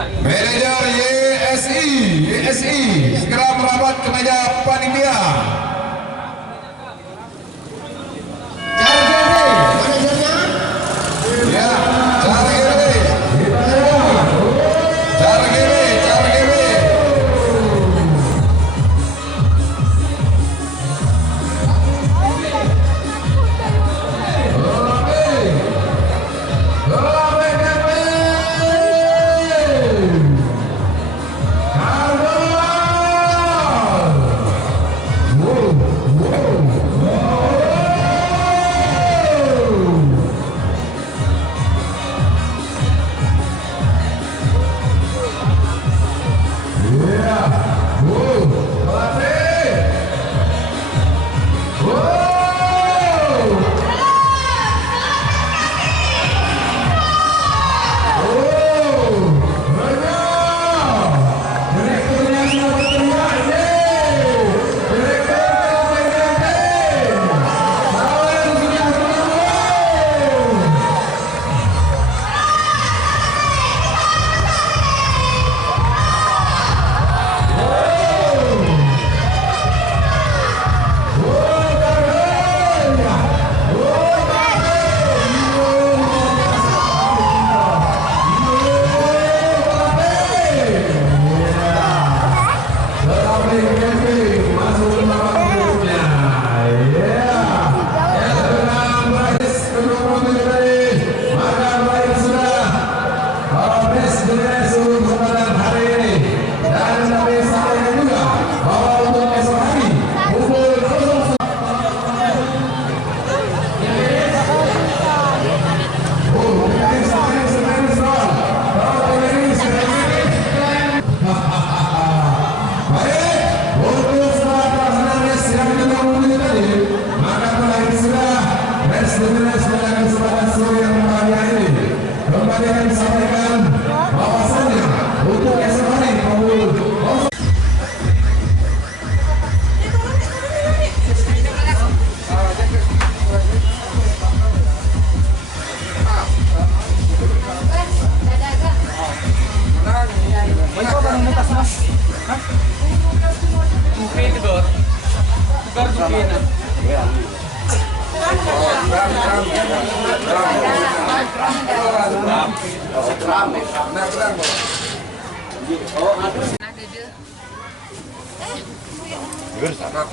Manajer YSI segera merapat ke meja panitia.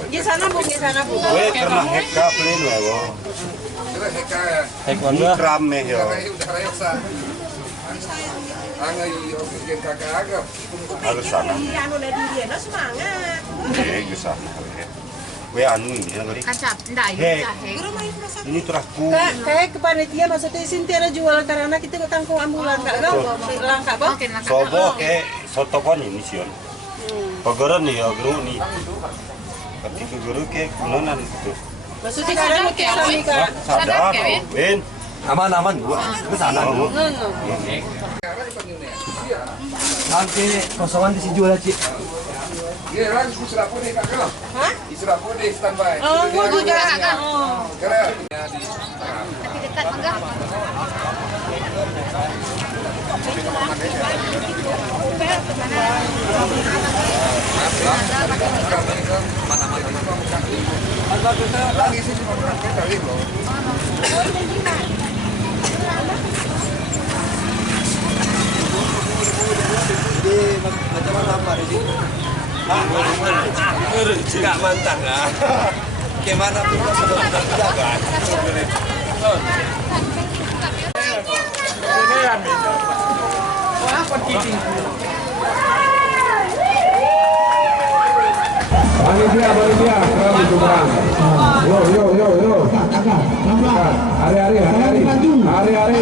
Di sana bu. Gue karena heka pelin loh. Heka ini rame ya. Harus sana. Semangat. Ke sana. Gue anu ini ngeri. Kancap, enggak Ini teraku. Kayak kepanitia maksudnya Sintiara jual karena kita ketangkung ambulan kak langkah bang. Sobo ke sotokon ini sih. Pagoran nih ya guru nih. Ketika guru ke kunonan gitu. Maksudnya kadang kita kami kak. Sadar, Ben. Aman gua ke sana dulu. Nanti kosongan di jual aja. Iya, kan Isra Pode Kak Kak. Hah? Isra Pode standby. Oh, gua juga kak. Keren. tapi dekat enggak? Lagi sih cuma kali loh. Jadi macam apa di sini? Enggak mantan lah. Gimana pun sudah jaga. Panitia, keram itu keram. Yo. Hari-hari.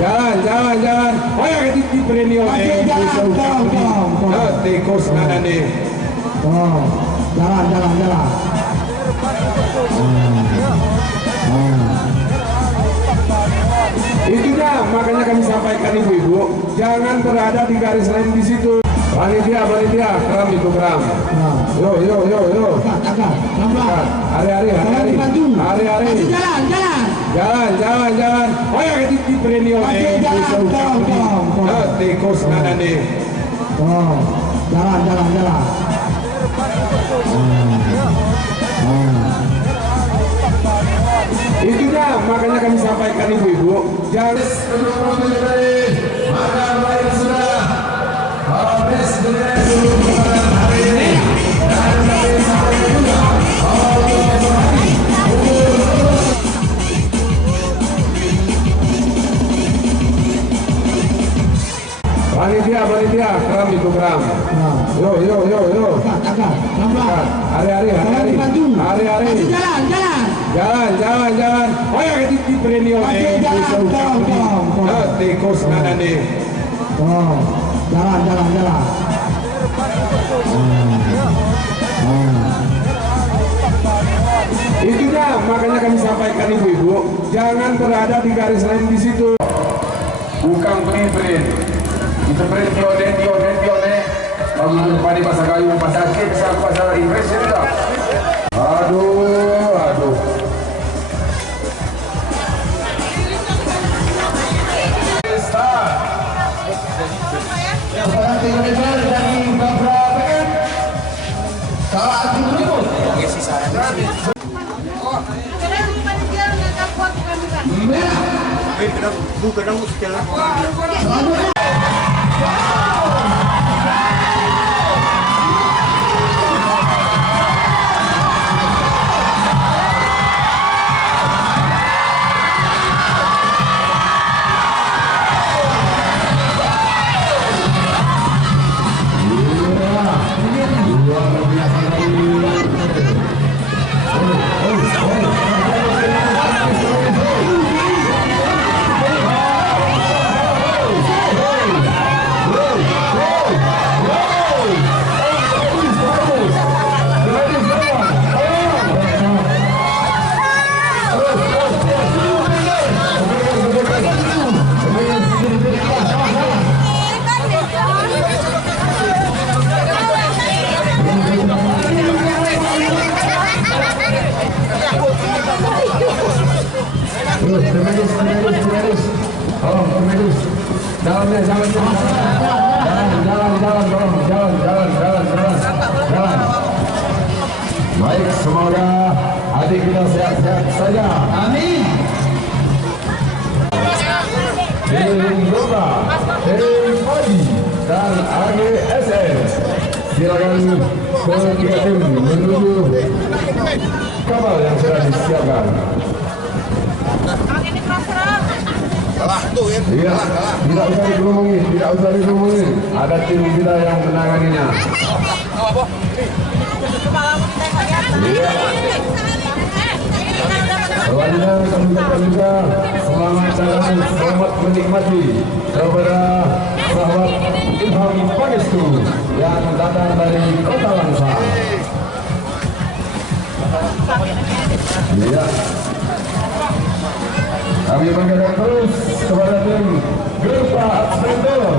Jalan. Oh ya di premium tikus nana nih. Jalan. Itunya makanya kami sampaikan ibu-ibu, jangan berada di garis lain di situ. Panitia, keram itu keram. Yo. Hari-hari. Jalan. Oh ya di premium tikus nanti. Oh, jalan. Itunya makanya kami sampaikan ibu-ibu, jangan maka baik sudah habis dengan hari ini dan kami sampaikan juga panitia keram itu keram. Yo. Agak. Hari-hari. Jalan. Oh ya di perennial tikus nanti. Oh, jalan. Itunya makanya kami sampaikan ibu-ibu, jangan berada di garis lain di situ. Bukan print. Itu print pione. Kalau lupa di pasar kayu, pasar kek, pasar Inggris itu dah. Aduh. Terus. Oh, terus. Jalan. Baik, semoga adik kita sehat-sehat saja. Amin. Tim Zoka, Tim Padi, dan AGSN. Silakan ketiga tim menuju kapal yang sudah disiapkan. Iya, tidak usah dikerumungin. Ada tim kita yang menanganinya. Iya. Selanjutnya kami ucapkan juga selamat menikmati kepada sahabat Ilham Pangestu yang datang dari Kota Langsa. Iya. Kami mengajak terus kepada tim Gerpa Adventure,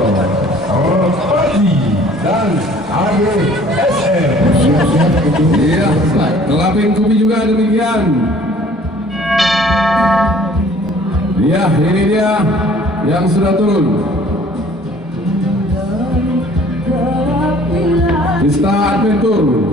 Padi dan AGSN. Iya, kelaping kopi juga demikian. Iya, ini dia yang sudah turun. Vista Adventure.